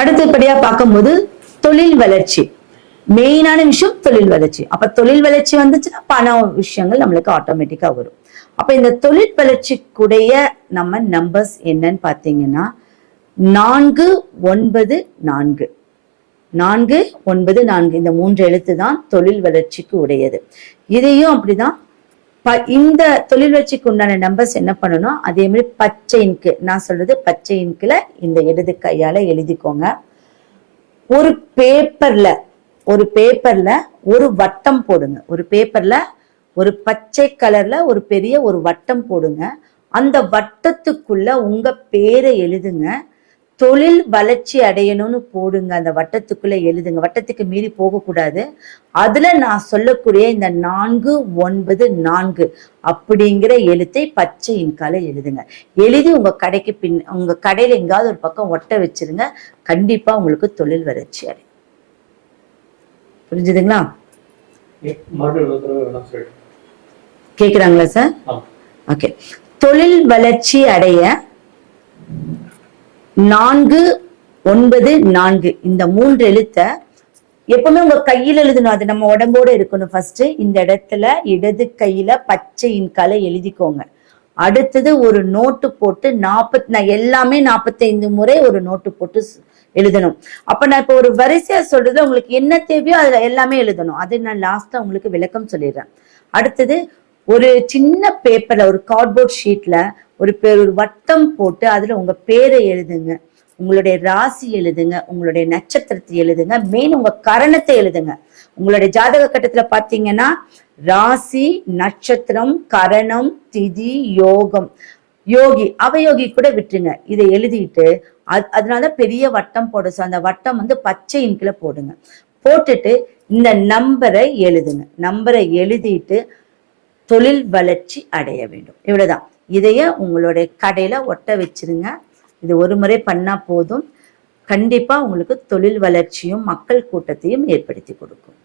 அடுத்தபடியா பார்க்கும்போது தொழில் வளர்ச்சி. மெயினான விஷயம் தொழில் வளர்ச்சி. அப்ப தொழில் வளர்ச்சி வந்துச்சுன்னா பண விஷயங்கள் நம்மளுக்கு ஆட்டோமேட்டிக்கா வரும். அப்ப இந்த தொழில் வளர்ச்சிக்குடைய நம்ம நம்பர்ஸ் என்னன்னு பாத்தீங்கன்னா நான்கு ஒன்பது நான்கு. நான்கு ஒன்பது நான்கு. இந்த மூன்று எழுத்து தான் தொழில் வளர்ச்சிக்கு உடையது. இதையும் அப்படிதான் இந்த தொழில் வச்சுக்கு உண்டான நம்பர்ஸ் என்ன பண்ணணும் அதே மாதிரி பச்சை இன்க்கு நான் சொல்றது பச்சை இன்க்குல இந்த இடது கையால எழுதிக்கோங்க. ஒரு பேப்பர்ல ஒரு பேப்பர்ல ஒரு வட்டம் போடுங்க. ஒரு பேப்பர்ல ஒரு பச்சை கலர்ல ஒரு பெரிய ஒரு வட்டம் போடுங்க. அந்த வட்டத்துக்குள்ள உங்க பேரை எழுதுங்க. தொழில் வளர்ச்சி அடையணும்னு போடுங்க. அந்த வட்டத்துக்குள்ள எழுதுங்க. வட்டத்துக்கு மீறி போகக்கூடாது. அதுல நான் சொல்லக்கூடிய இந்த நான்கு ஒன்பது நான்கு அப்படிங்கிற எழுத்தை பச்சை இன்கால எழுதுங்க. எழுதி உங்க கடைக்கு பின் உங்க கடையில எங்காவது ஒரு பக்கம் ஒட்ட வச்சிருங்க. கண்டிப்பா உங்களுக்கு தொழில் வளர்ச்சி அடையும். புரிஞ்சுதுங்களா? கேக்குறாங்களா சார்? ஓகே தொழில் வளர்ச்சி அடைய நான்கு ஒன்பது நான்கு. இந்த மூன்று எழுத்த எப்பவுமே உங்க கையில எழுதணும். அது நம்ம உடம்போட இருக்கணும். ஃபர்ஸ்ட் இந்த இடத்துல இடது கையில பச்சையின் கலை எழுதிக்கோங்க. அடுத்தது ஒரு நோட்டு போட்டு நாற்பத் நான் எல்லாமே நாற்பத்தைந்து முறை ஒரு நோட்டு போட்டு எழுதணும். அப்ப நான் இப்ப ஒரு வரிசையா சொல்றது உங்களுக்கு என்ன தேவையோ அதுல எல்லாமே எழுதணும். அது நான் லாஸ்டா உங்களுக்கு விளக்கம் சொல்லிடுறேன். அடுத்தது ஒரு சின்ன பேப்பர்ல ஒரு கார்ட்போர்ட் ஷீட்ல ஒரு பேர் ஒரு வட்டம் போட்டு அதுல உங்க பேரை எழுதுங்க. உங்களுடைய ராசி எழுதுங்க. உங்களுடைய நட்சத்திரத்தை எழுதுங்க. மெயின் உங்க கரணத்தை எழுதுங்க. உங்களுடைய ஜாதக கட்டத்துல பாத்தீங்கன்னா ராசி நட்சத்திரம் கரணம் திதி யோகம். யோகி அவயோகி கூட விட்டுருங்க. இதை எழுதிட்டு அது அதனால பெரிய வட்டம் போட சோ அந்த வட்டம் வந்து பச்சை இன்குல போடுங்க. போட்டுட்டு இந்த நம்பரை எழுதுங்க. நம்பரை எழுதிட்டு தொழில் வளர்ச்சி அடைய வேண்டும். இவ்வளவுதான். இதைய உங்களுடைய கடையில ஒட்ட வச்சிருங்க. இது ஒரு முறை பண்ணா போதும். கண்டிப்பா உங்களுக்கு தொழில் வளர்ச்சியும் மக்கள் கூட்டத்தையும் ஏற்படுத்தி கொடுக்கும்.